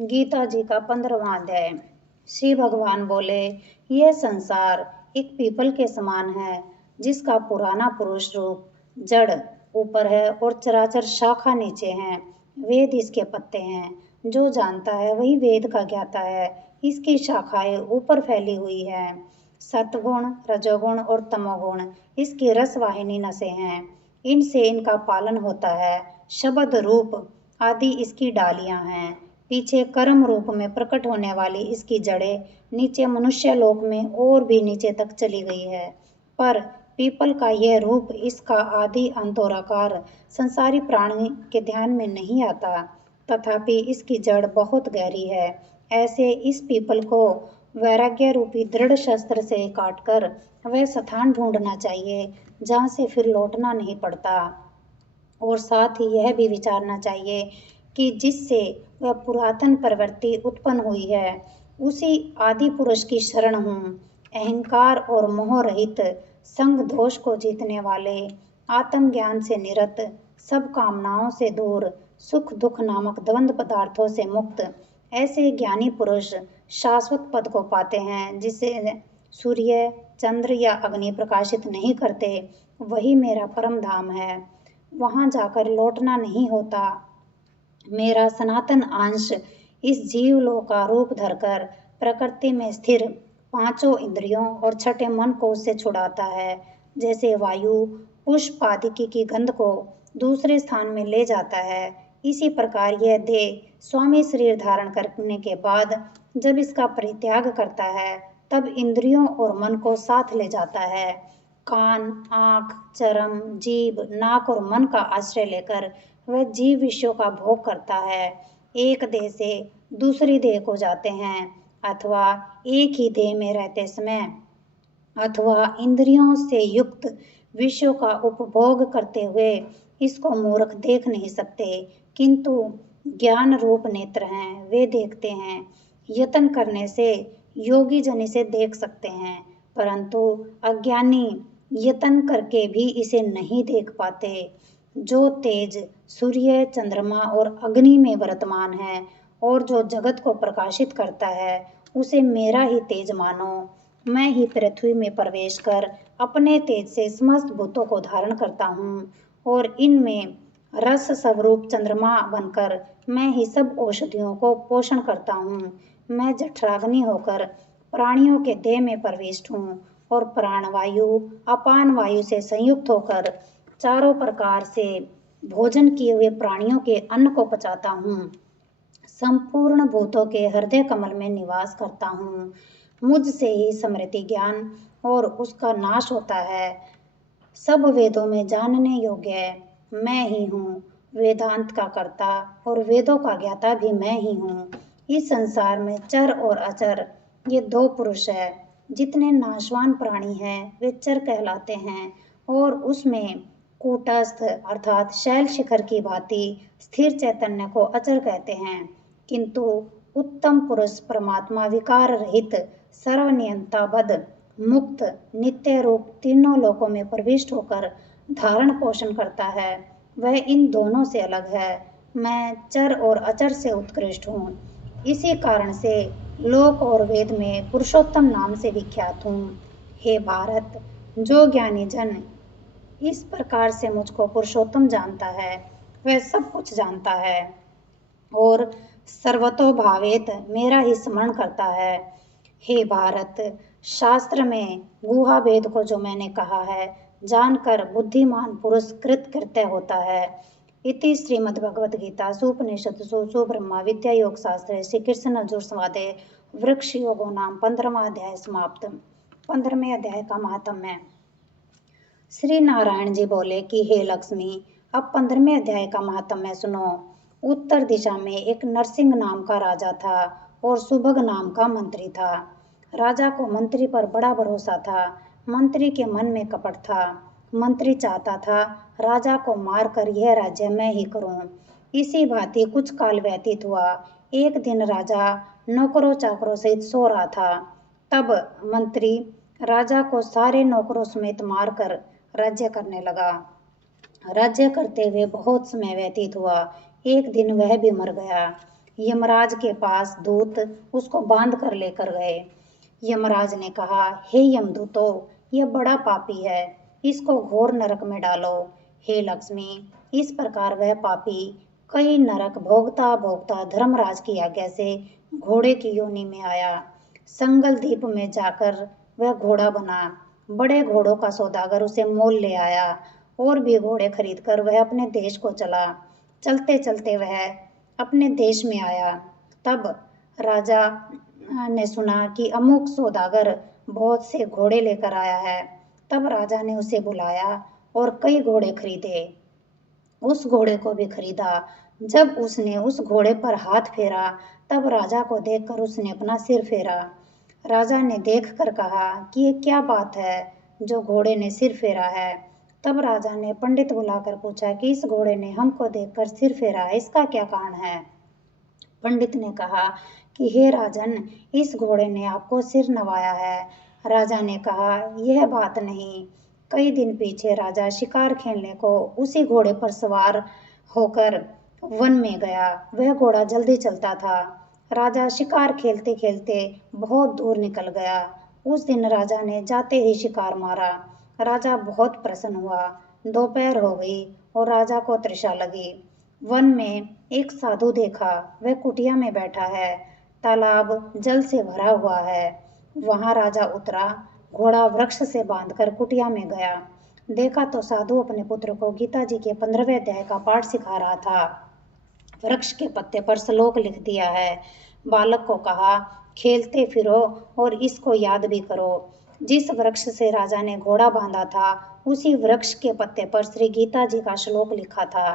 गीता जी का 15वां अध्याय। श्री भगवान बोले, यह संसार एक पीपल के समान है, जिसका पुराना पुरुष रूप जड़ ऊपर है और चराचर शाखा नीचे है। वेद इसके पत्ते हैं। जो जानता है वही वेद का ज्ञाता है। इसकी शाखाएं ऊपर फैली हुई है। सत्गुण, रजोगुण और तमोगुण इसकी रसवाहिनी नसें हैं। इनसे इनका पालन होता है। शब्द, रूप आदि इसकी डालियां हैं। पीछे कर्म रूप में प्रकट होने वाली इसकी जड़ें नीचे मनुष्य लोक में और भी नीचे तक चली गई है। पर पीपल का यह रूप, इसका आदि अंतोराकार संसारी प्राणी के ध्यान में नहीं आता, तथापि इसकी जड़ बहुत गहरी है। ऐसे इस पीपल को वैराग्य रूपी दृढ़ शस्त्र से काटकर वह स्थान ढूंढना चाहिए जहाँ से फिर लौटना नहीं पड़ता। और साथ ही यह भी विचारना चाहिए कि जिससे वह पुरातन प्रवृत्ति उत्पन्न हुई है, उसी आदि पुरुष की शरण हूँ। अहंकार और मोह रहित, संग दोष को जीतने वाले, आत्मज्ञान से निरत, सब कामनाओं से दूर, सुख दुख नामक द्वंद्व पदार्थों से मुक्त, ऐसे ज्ञानी पुरुष शाश्वत पद को पाते हैं, जिसे सूर्य, चंद्र या अग्नि प्रकाशित नहीं करते। वही मेरा परम धाम है। वहां जाकर लौटना नहीं होता। मेरा सनातन अंश इस जीवलोक का रूप धरकर प्रकृति में स्थिर पांचों इंद्रियों और छठे मन को उससे छुड़ाता है। जैसे वायु पुष्प आदि की गंध को दूसरे स्थान में ले जाता है, इसी प्रकार यह देह स्वामी शरीर धारण करने के बाद जब इसका परित्याग करता है, तब इंद्रियों और मन को साथ ले जाता है। कान, आँख, चर्म, जीभ, नाक और मन का आश्रय लेकर वह जीव विषयों का भोग करता है। एक देह से दूसरी देह को जाते हैं, अथवा एक ही देह में रहते समय, अथवा इंद्रियों से युक्त विषयों का उपभोग करते हुए इसको मूर्ख देख नहीं सकते, किंतु ज्ञान रूप नेत्र हैं, वे देखते हैं। यत्न करने से योगी जन इसे देख सकते हैं, परंतु अज्ञानी यत्न करके भी इसे नहीं देख पाते। जो तेज सूर्य, चंद्रमा और अग्नि में वर्तमान है और जो जगत को प्रकाशित करता है, उसे मेरा ही तेज मानो। मैं ही पृथ्वी में प्रवेश कर अपने तेज से समस्त भूतों को धारण करता हूँ, और इनमें रस स्वरूप चंद्रमा बनकर मैं ही सब औषधियों को पोषण करता हूँ। मैं जठराग्नि होकर प्राणियों के देह में प्रविष्ट हूँ और प्राणवायु अपान वायु से संयुक्त होकर चारों प्रकार से भोजन किए हुए प्राणियों के अन्न को पचाता हूँ। संपूर्ण भूतों के हृदय कमल में निवास करता हूँ। मुझसे ही स्मृति ज्ञान और उसका नाश होता है। सब वेदों में जानने योग्य है, मैं ही हूँ। वेदांत का कर्ता और वेदों का ज्ञाता भी मैं ही हूँ। इस संसार में चर और अचर ये दो पुरुष है। जितने नाशवान प्राणी हैं वे चर कहलाते हैं, और उसमें कूटस्थ अर्थात शैल शिखर की भांति स्थिर चैतन्य को अचर कहते हैं। किंतु उत्तम पुरुष परमात्मा विकार रहित, सर्वनियंता बद, मुक्त, नित्य रूप तीनों लोकों में प्रविष्ट होकर धारण पोषण करता है। वह इन दोनों से अलग है। मैं चर और अचर से उत्कृष्ट हूँ। इसी कारण से लोक और वेद में पुरुषोत्तम नाम से विख्यात हूँ। हे भारत, जो ज्ञानी जन इस प्रकार से मुझको पुरुषोत्तम जानता है, वह सब कुछ जानता है और सर्वतो भावेत मेरा ही स्मरण करता है। हे भारत, शास्त्र में गुहा भेद को जो मैंने कहा है, जानकर बुद्धिमान पुरुष कृतकृत्य होता है। इति श्रीमद्भगवद्गीता उपनिषत्सु सुब्रह्मा विद्या योग शास्त्रे श्री कृष्ण अर्जुन संवादे वृक्ष योगो नाम 15वां अध्याय समाप्त। 15वें अध्याय का महात्म्य। श्री नारायण जी बोले कि हे लक्ष्मी, अब 15वें अध्याय का महात्म्य सुनो। उत्तर दिशा में एक नरसिंह नाम का राजा था और सुभग नाम का मंत्री था। राजा को मंत्री पर बड़ा भरोसा था। मंत्री के मन में कपट था। मंत्री चाहता था राजा को मारकर यह राज्य मैं ही करूं। इसी भांति कुछ काल व्यतीत हुआ। एक दिन राजा नौकरों चाकरों सहित सो रहा था। तब मंत्री राजा को सारे नौकरों समेत मारकर राज्य करने लगा। राज्य करते हुए बहुत समय व्यतीत हुआ। एक दिन वह भी मर गया। यमराज के पास दूत उसको बांध कर लेकर गए। यमराज ने कहा, हे यमदूतो, यह बड़ा पापी है, इसको घोर नरक में डालो। हे लक्ष्मी, इस प्रकार वह पापी कई नरक भोगता भोगता धर्मराज की आज्ञा से घोड़े की योनि में आया। संगल द्वीप में जाकर वह घोड़ा बना। बड़े घोड़ों का सौदागर उसे मोल ले आया और भी घोड़े खरीदकर वह अपने देश को चला। चलते चलते वह अपने देश में आया। तब राजा ने सुना कि अमुक सौदागर बहुत से घोड़े लेकर आया है। तब राजा ने उसे बुलाया और कई घोड़े खरीदे। उस घोड़े को भी खरीदा। जब उसने उस घोड़े पर हाथ फेरा तब राजा को देखकर उसने अपना सिर फेरा। राजा ने देखकर कहा कि ये क्या बात है जो घोड़े ने सिर फेरा है। तब राजा ने पंडित बुलाकर पूछा कि इस घोड़े ने हमको देखकर सिर फेरा है, इसका क्या कारण है। पंडित ने कहा कि हे राजन, इस घोड़े ने आपको सिर नवाया है। राजा ने कहा, यह बात नहीं। कई दिन पीछे राजा शिकार खेलने को उसी घोड़े पर सवार होकर वन में गया। वह घोड़ा जल्दी चलता था। राजा शिकार खेलते खेलते बहुत दूर निकल गया। उस दिन राजा ने जाते ही शिकार मारा। राजा बहुत प्रसन्न हुआ। दोपहर हो गई और राजा को तृषा लगी। वन में एक साधु देखा। वह कुटिया में बैठा है। तालाब जल से भरा हुआ है। वहां राजा उतरा। घोड़ा वृक्ष से बांधकर कुटिया में गया। देखा तो साधु अपने पुत्र को गीता जी के 15वें अध्याय का पाठ सिखा रहा था। वृक्ष के पत्ते पर श्लोक लिख दिया है। बालक को कहा, खेलते फिरो और इसको याद भी करो। जिस वृक्ष से राजा ने घोड़ा बांधा था उसी वृक्ष के पत्ते पर श्री गीता जी का श्लोक लिखा था।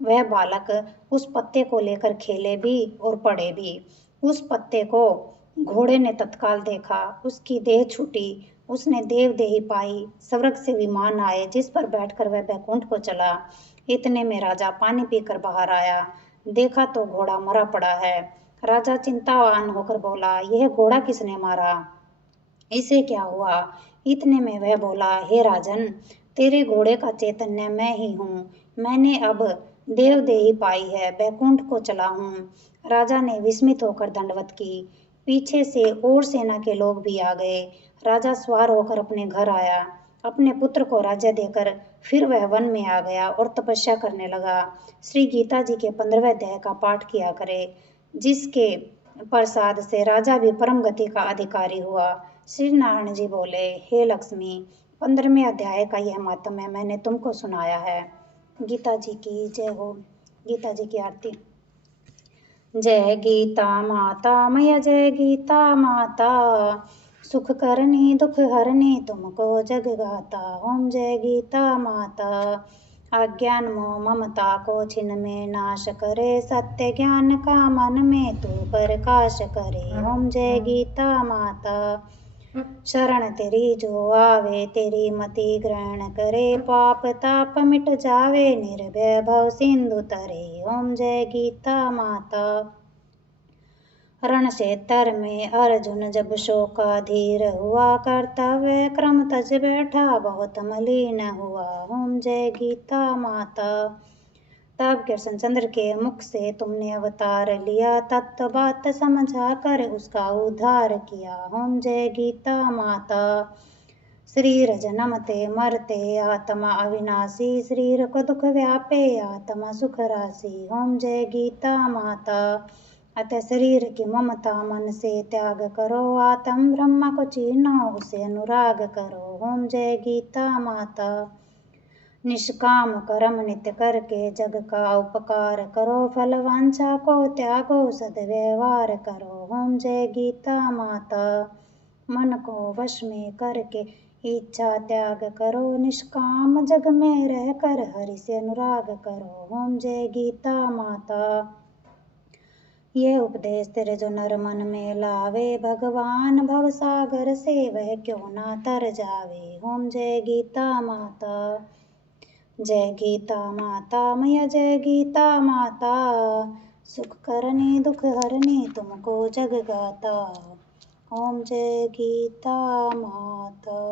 वह बालक उस पत्ते को लेकर खेले भी और पढ़े भी। उस पत्ते को घोड़े ने तत्काल देखा। उसकी देह छूटी। उसने देवदेही पाई। स्वर्ग से विमान आए जिस पर बैठकर वह बैकुंठ को चला। इतने में राजा पानी पीकर बाहर आया। देखा तो घोड़ा मरा पड़ा है। राजा चिंतावान होकर बोला, यह घोड़ा किसने मारा, इसे क्या हुआ। इतने में वह बोला, हे राजन, तेरे घोड़े का चैतन्य मैं ही हूँ। मैंने अब देवदेही पाई है, बैकुंठ को चला हूँ। राजा ने विस्मित होकर दंडवत की। पीछे से और सेना के लोग भी आ गए। राजा सवार होकर अपने घर आया। अपने पुत्र को राज्य देकर फिर वह वन में आ गया और तपस्या करने लगा। श्री गीता जी के 15वें अध्याय का पाठ किया करे, जिसके प्रसाद से राजा भी परम गति का अधिकारी हुआ। श्री नारायण जी बोले, हे लक्ष्मी, 15वें अध्याय का यह महात्म्य मैंने तुमको सुनाया है। गीता जी की जय हो। गीता जी की आरती। जय गीता माता, मैया जय गीता माता, सुख करनी दुख हरनी तुमको जग गाता। ओम जय गीता माता। अज्ञान मोह ममता को छिन में नाश करे, सत्य ज्ञान का मन में तू प्रकाश करे। ओम जय गीता माता। शरण तेरी जो आवे, तेरी मति ग्रहण करे, पाप ताप मिट जावे, निर्भय भव सिंधु तरे। ओम जय गीता माता। रण क्षेत्र में अर्जुन जब शोकाधीर हुआ, कर्तव्य क्रम तज बैठा बहुत मलिन हुआ। ओम जय गीता माता। तब कृष्णचंद्र के मुख से तुमने अवतार लिया, तत्व बात समझा कर उसका उद्धार किया। ओम जय गीता माता। शरीर जन्मते मरते आत्मा अविनाशी, शरीर को दुख व्यापे आत्मा सुख राशि। ओम जय गीता माता। अतः शरीर की ममता मन से त्याग करो, आत्म ब्रह्म को चीनो उसे अनुराग करो। ओम जय गीता माता। निष्काम कर्म नित्य करके जग का उपकार करो, फल वांछा को त्यागो सद्व्यवहार करो। ओम जय गीता माता। मन को वश में करके इच्छा त्याग करो, निष्काम जग में रहकर हरि से अनुराग करो। ओम जय गीता माता। यह उपदेश तेरे जो नर मन में लावे, भगवान भव सागर से वह क्यों ना तर जावे। ओम जय गीता माता। जय गीता माता, मैया जय गीता माता, सुख करनी दुख हरनी तुमको जग गाता। ओम जय गीता माता।